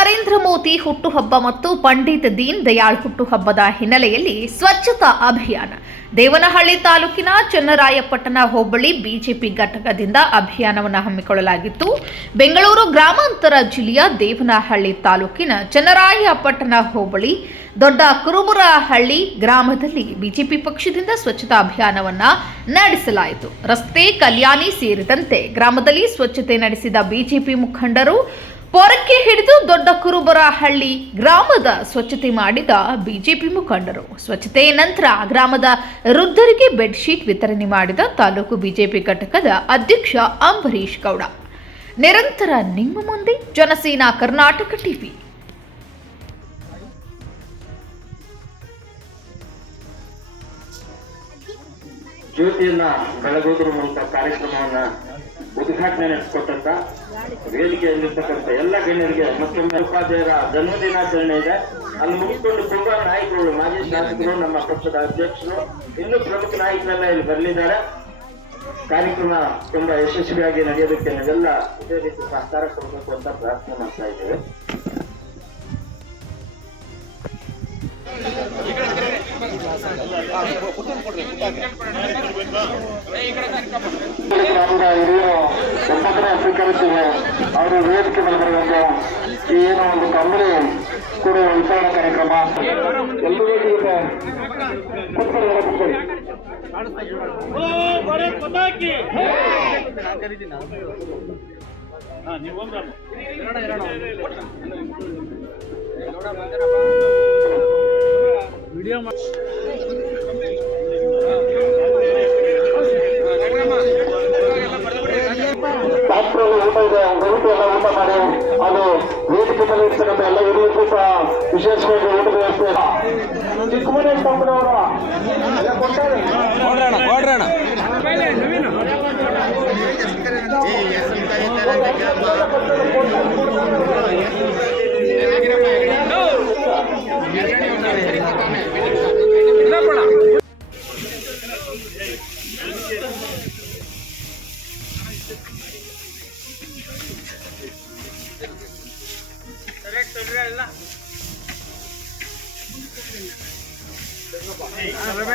ನರೇಂದ್ರ ಮೋದಿ ಹುಟ್ಟುಹಬ್ಬ ಮತ್ತು ಪಂಡಿತ್ ದೀನ್ ದಯಾಳ್ ಹುಟ್ಟುಹಬ್ಬದ ಹಿನ್ನೆಲೆಯಲ್ಲಿ ಸ್ವಚ್ಛತಾ ಅಭಿಯಾನ. ದೇವನಹಳ್ಳಿ ತಾಲೂಕಿನ ಚನ್ನರಾಯಪಟ್ಟಣ ಹೋಬಳಿ ಬಿಜೆಪಿ ಘಟಕದಿಂದ ಅಭಿಯಾನವನ್ನು ಹಮ್ಮಿಕೊಳ್ಳಲಾಗಿತ್ತು. ಬೆಂಗಳೂರು ಗ್ರಾಮಾಂತರ ಜಿಲ್ಲೆಯ ದೇವನಹಳ್ಳಿ ತಾಲೂಕಿನ ಚನ್ನರಾಯಪಟ್ಟಣ ಹೋಬಳಿ, ದೊಡ್ಡ ಕುರುಮುರಹಳ್ಳಿ ಗ್ರಾಮದಲ್ಲಿ ಬಿಜೆಪಿ ಪಕ್ಷದಿಂದ ಸ್ವಚ್ಛತಾ ಅಭಿಯಾನವನ್ನು ನಡೆಸಲಾಯಿತು. ರಸ್ತೆ, ಕಲ್ಯಾಣಿ ಸೇರಿದಂತೆ ಗ್ರಾಮದಲ್ಲಿ ಸ್ವಚ್ಛತೆ ನಡೆಸಿದ ಬಿಜೆಪಿ ಮುಖಂಡರು ಪೊರಕ್ಕೆ ಹಿಡಿದು ದೊಡ್ಡ ಕುರುಬರಹಳ್ಳಿ ಗ್ರಾಮದ ಸ್ವಚ್ಛತೆ ಮಾಡಿದ ಬಿಜೆಪಿ ಮುಖಂಡರು. ಸ್ವಚ್ಛತೆಯ ನಂತರ ಗ್ರಾಮದ ವೃದ್ಧರಿಗೆ ಬೆಡ್ಶೀಟ್ ವಿತರಣೆ ಮಾಡಿದ ತಾಲೂಕು ಬಿಜೆಪಿ ಘಟಕದ ಅಧ್ಯಕ್ಷ ಅಂಬರೀಶ್ ಗೌಡ. ನಿರಂತರ ನಿಮ್ಮ ಮುಂದೆ ಜನಸೇನಾ ಕರ್ನಾಟಕ ಟಿವಿ. ಜ್ಯೋತಿಯನ್ನ ಬೆಳಗೋದ್ರ ಮೂಲಕ ಕಾರ್ಯಕ್ರಮವನ್ನ ಉದ್ಘಾಟನೆ ನಡೆಸಿಕೊಟ್ಟಂತ ವೇದಿಕೆಯಲ್ಲಿರ್ತಕ್ಕಂಥ ಎಲ್ಲ ಗಣ್ಯರಿಗೆ ಮತ್ತೊಮ್ಮೆ ಉಪಾಧ್ಯಾಯರ ಜನ್ಮದಿನಾಚರಣೆ ಇದೆ. ಅಲ್ಲಿ ಮುಗಿಸ್ಕೊಂಡು ತುಂಬಾ ನಾಯಕರು, ಮಾಜಿ ಶಾಸಕರು, ನಮ್ಮ ಪಕ್ಷದ ಅಧ್ಯಕ್ಷರು, ಇನ್ನೂ ಪ್ರಮುಖ ನಾಯಕರೆಲ್ಲ ಇಲ್ಲಿ ಬರಲಿದ್ದಾರೆ. ಕಾರ್ಯಕ್ರಮ ತುಂಬಾ ಯಶಸ್ವಿಯಾಗಿ ನಡೆಯೋದಕ್ಕೆ ನಾವೆಲ್ಲ ಇದೇ ರೀತಿ ಸಹಕಾರ ಕೊಡಬೇಕು ಅಂತ ಪ್ರಾರ್ಥನೆ ಮಾಡ್ತಾ ಇದ್ದೇವೆ. ಸ್ವೀಕರಿಸಿವೆ ಅವರು ವೇದಿಕೆ ಮೇಲೆ ಈ ಏನೋ ಒಂದು ಕಂಬಳಿ ಕೂಡ ವಿತರಣಾ ಕಾರ್ಯಕ್ರಮ ಎಲ್ಲರೂ ಬಂದ್ರಲ್ಲ ವಿಡಿಯೋ ರಾತ್ರಿಯಲ್ಲಿ ಇದೆ ದಯವಿಟ್ಟು ಎಲ್ಲ ಊಟ ಮಾಡಿ ಅದು ವೇದಿಕೆ ಮೇಲೆ ಇರ್ತಕ್ಕಂಥ ಎಲ್ಲ ಹಿರಿಯರಿಗೂ ಸಹ ವಿಶೇಷವಾಗಿ ಊಟದ ವ್ಯವಸ್ಥೆ ಚಿಕ್ಕಮನೆ ಕಂಪನಿಯವರು ಎಲ್ಲ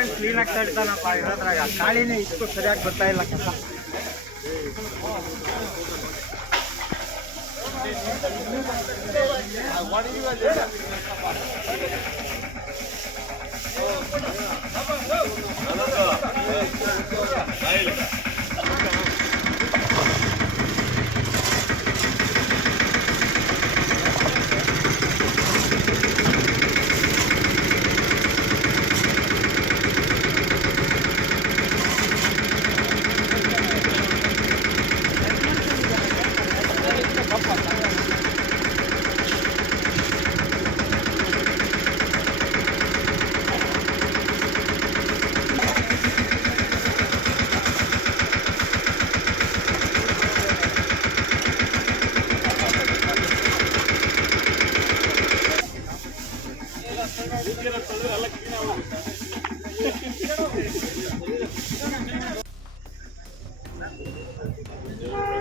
ಕೊಡ್ತಾರೆ ಕ್ಲೀನ್ ಆಗ್ತಾ ಇರ್ತಾನಪ್ಪ ಇರೋದ್ರಾಗ ಗಾಳಿನೇ ಇಷ್ಟು ಸರಿಯಾಗಿ ಬರ್ತಾ ಇಲ್ಲ ಕಸ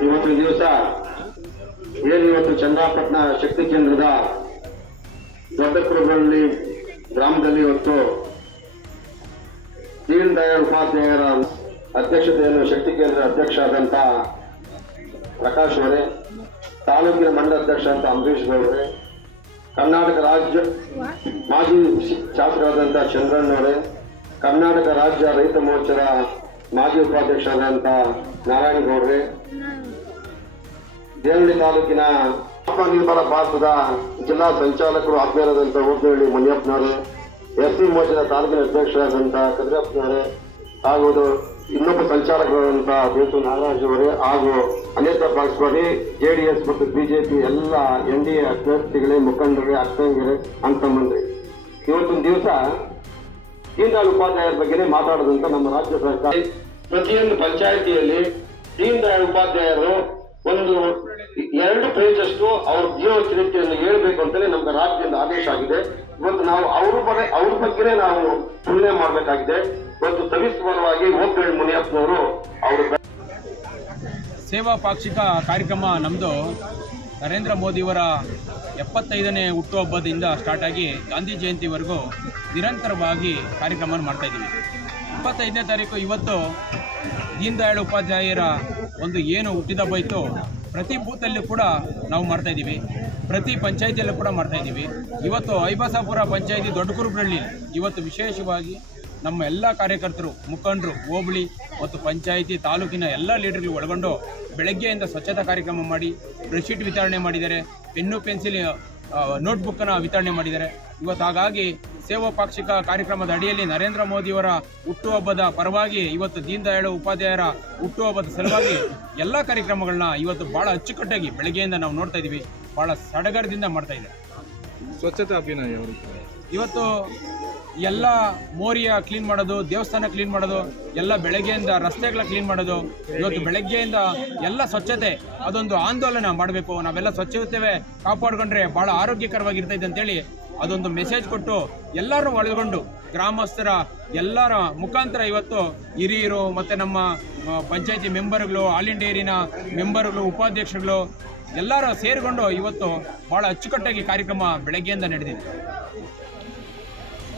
ಇವತ್ತಿನ ದಿವಸ ಏನು ಇವತ್ತು ಚಂದ್ರಾಪಟ್ಟಣ ಶಕ್ತಿ ಕೇಂದ್ರದ ದೊಡ್ಡಪುರದಲ್ಲಿ ಗ್ರಾಮದಲ್ಲಿ ಇವತ್ತು ದೀನ್ ದಯಾಳ್ ಉಪಾಧ್ಯಾಯರ ಅಧ್ಯಕ್ಷತೆಯನ್ನು ಶಕ್ತಿ ಕೇಂದ್ರ ಅಧ್ಯಕ್ಷ ಆದಂತ ಪ್ರಕಾಶ್ ಅವರೇ, ತಾಲೂಕಿನ ಮಂಡಲ ಅಧ್ಯಕ್ಷ ಅಂತ ಅಂಬರೀಶ್ ಗೌಡ್ರೆ, ಕರ್ನಾಟಕ ರಾಜ್ಯ ಮಾಜಿ ಶಾಸಕರಾದಂಥ ಚಂದ್ರಣ್ಣವರೇ ಕರ್ನಾಟಕ ರಾಜ್ಯ ರೈತ ಮೋರ್ಚಾದ ಮಾಜಿ ಉಪಾಧ್ಯಕ್ಷರಾದಂಥ ನಾರಾಯಣಗೌಡ್ರೆ ದೇವಳ್ಳಿ ತಾಲೂಕಿನ ಆತ್ಮನಿರ್ಭರ ಭಾರತದ ಜಿಲ್ಲಾ ಸಂಚಾಲಕರು ಆತ್ಮೀಯರಾದಂಥ ಹೇಳಿ ಮುನಿಯಪ್ಪನವರೇ, ಎಸ್ ಸಿ ಮೋರ್ಚಾದ ತಾಲೂಕಿನ ಅಧ್ಯಕ್ಷರಾದಂಥ ಕದ್ರಪ್ಪನವರೇ ಹಾಗೂ ಇನ್ನೊಬ್ಬ ಸಂಚಾಲಕರಾದಂಥ ದೇಸು ನಾಗರಾಜ್ ಅವರೇ ಹಾಗೂ ಅನೇಕ ಭಾಗಸ್ವಾಮಿ ಜೆ ಡಿ ಎಸ್ ಮತ್ತು ಬಿಜೆಪಿ ಎಲ್ಲ ಎನ್ ಡಿ ಎ ಅಭ್ಯರ್ಥಿಗಳೇ, ಮುಖಂಡರೇ, ಅಕ್ಕಂಗಿರೇ ಮಂದಿ ಇವತ್ತೊಂದು ದಿವಸ ದೀನದಯಾಳ್ ಉಪಾಧ್ಯಾಯರ ಬಗ್ಗೆನೇ ಮಾತಾಡೋದಂತ ನಮ್ಮ ರಾಜ್ಯ ಸರ್ಕಾರ. ಪ್ರತಿಯೊಂದು ಪಂಚಾಯಿತಿಯಲ್ಲಿ ದೀನದಯಾಳ್ ಉಪಾಧ್ಯಾಯರು ಒಂದು ಎರಡು ಪೇಜ್ ಅಷ್ಟು ಅವ್ರ ಜೀವ ಚರಿತ್ರೆಯನ್ನು ಹೇಳ್ಬೇಕು ಅಂತಲೇ ನಮ್ಗೆ ರಾಜ್ಯದಿಂದ ಆದೇಶ ಆಗಿದೆ. ಇವತ್ತು ನಾವು ಅವ್ರ ಬಗ್ಗೆ ಅವ್ರ ಬಗ್ಗೆನೇ ನಾವು ತುಲನೆ ಮಾಡಬೇಕಾಗಿದೆ. ಇವತ್ತು ಸವಿಸ್ಮರವಾಗಿ ಓಪೇಳ್ ಮುನಿಯಪ್ಪನವರು ಅವರು ಸೇವಾ ಪಾಕ್ಷಿಕ ಕಾರ್ಯಕ್ರಮ ನಮ್ಮದು ನರೇಂದ್ರ ಮೋದಿಯವರ ಎಪ್ಪತ್ತೈದನೇ ಹುಟ್ಟುಹಬ್ಬದಿಂದ ಸ್ಟಾರ್ಟ್ ಆಗಿ ಗಾಂಧಿ ಜಯಂತಿವರೆಗೂ ನಿರಂತರವಾಗಿ ಕಾರ್ಯಕ್ರಮವನ್ನು ಮಾಡ್ತಾಯಿದ್ದೀವಿ ಇಪ್ಪತ್ತೈದನೇ ತಾರೀಕು ಇವತ್ತು ದೀನ್ ದಯಾಳ್ ಉಪಾಧ್ಯಾಯರ ಒಂದು ಏನು ಹುಟ್ಟಿದಬ್ಬ ಇತ್ತು, ಪ್ರತಿ ಬೂತಲ್ಲೂ ಕೂಡ ನಾವು ಮಾಡ್ತಾಯಿದ್ದೀವಿ ಪ್ರತಿ ಪಂಚಾಯಿತಿಯಲ್ಲೂ ಕೂಡ ಮಾಡ್ತಾಯಿದ್ದೀವಿ ಇವತ್ತು ಐಬಸಾಪುರ ಪಂಚಾಯಿತಿ ದೊಡ್ಡ ಕುರುಬ್ರಳ್ಳಿ ಇವತ್ತು ವಿಶೇಷವಾಗಿ ನಮ್ಮ ಎಲ್ಲ ಕಾರ್ಯಕರ್ತರು, ಮುಖಂಡರು, ಹೋಬಳಿ ಮತ್ತು ಪಂಚಾಯಿತಿ ತಾಲೂಕಿನ ಎಲ್ಲ ಲೀಡರ್ಗಳು ಒಳಗೊಂಡು ಬೆಳಗ್ಗೆಯಿಂದ ಸ್ವಚ್ಛತಾ ಕಾರ್ಯಕ್ರಮ ಮಾಡಿ ಬ್ರೆಡ್ಶೀಟ್ ವಿತರಣೆ ಮಾಡಿದ್ದಾರೆ, ಪೆನ್ನು, ಪೆನ್ಸಿಲ್ ನೋಟ್ಬುಕ್ಕನ್ನು ವಿತರಣೆ ಮಾಡಿದ್ದಾರೆ. ಇವತ್ತು ಹಾಗಾಗಿ ಸೇವಾ ಪಾಕ್ಷಿಕ ಕಾರ್ಯಕ್ರಮದ ಅಡಿಯಲ್ಲಿ ನರೇಂದ್ರ ಮೋದಿಯವರ ಹುಟ್ಟುಹಬ್ಬದ ಪರವಾಗಿ ಇವತ್ತು ದೀನ್ ದಯಾಳು ಉಪಾಧ್ಯಾಯರ ಹುಟ್ಟುಹಬ್ಬದ ಸಲುವಾಗಿ ಎಲ್ಲ ಕಾರ್ಯಕ್ರಮಗಳನ್ನ ಇವತ್ತು ಭಾಳ ಅಚ್ಚುಕಟ್ಟಾಗಿ ಬೆಳಗ್ಗೆಯಿಂದ ನಾವು ನೋಡ್ತಾ ಇದ್ದೀವಿ ಭಾಳ ಸಡಗರದಿಂದ ಮಾಡ್ತಾ ಇದ್ದಾರೆ. ಸ್ವಚ್ಛತಾ ರೀತಿ? ಇವತ್ತು ಎಲ್ಲ ಮೋರಿಯ ಕ್ಲೀನ್ ಮಾಡೋದು, ದೇವಸ್ಥಾನ ಕ್ಲೀನ್ ಮಾಡೋದು, ಎಲ್ಲ ಬೆಳಗ್ಗೆಯಿಂದ ರಸ್ತೆಗಳ ಕ್ಲೀನ್ ಮಾಡೋದು, ಇವತ್ತು ಬೆಳಗ್ಗೆಯಿಂದ ಎಲ್ಲ ಸ್ವಚ್ಛತೆ, ಅದೊಂದು ಆಂದೋಲನ ಮಾಡಬೇಕು. ನಾವೆಲ್ಲ ಸ್ವಚ್ಛತೆ ಕಾಪಾಡ್ಕೊಂಡ್ರೆ ಭಾಳ ಆರೋಗ್ಯಕರವಾಗಿರ್ತೈತೆ ಅಂತೇಳಿ ಅದೊಂದು ಮೆಸೇಜ್ ಕೊಟ್ಟು ಎಲ್ಲರೂ ಒಳಗೊಂಡು ಗ್ರಾಮಸ್ಥರ ಎಲ್ಲರ ಮುಖಾಂತರ ಇವತ್ತು ಹಿರಿಯರು ಮತ್ತು ನಮ್ಮ ಪಂಚಾಯತಿ ಮೆಂಬರ್ಗಳು ಆಲ್ ಇಂಡಿಯಾ ಮೆಂಬರ್ಗಳು, ಉಪಾಧ್ಯಕ್ಷರುಗಳು ಎಲ್ಲರೂ ಸೇರಿಕೊಂಡು ಇವತ್ತು ಭಾಳ ಅಚ್ಚುಕಟ್ಟಾಗಿ ಕಾರ್ಯಕ್ರಮ ಬೆಳಗ್ಗೆಯಿಂದ ನಡೆದಿದೆ.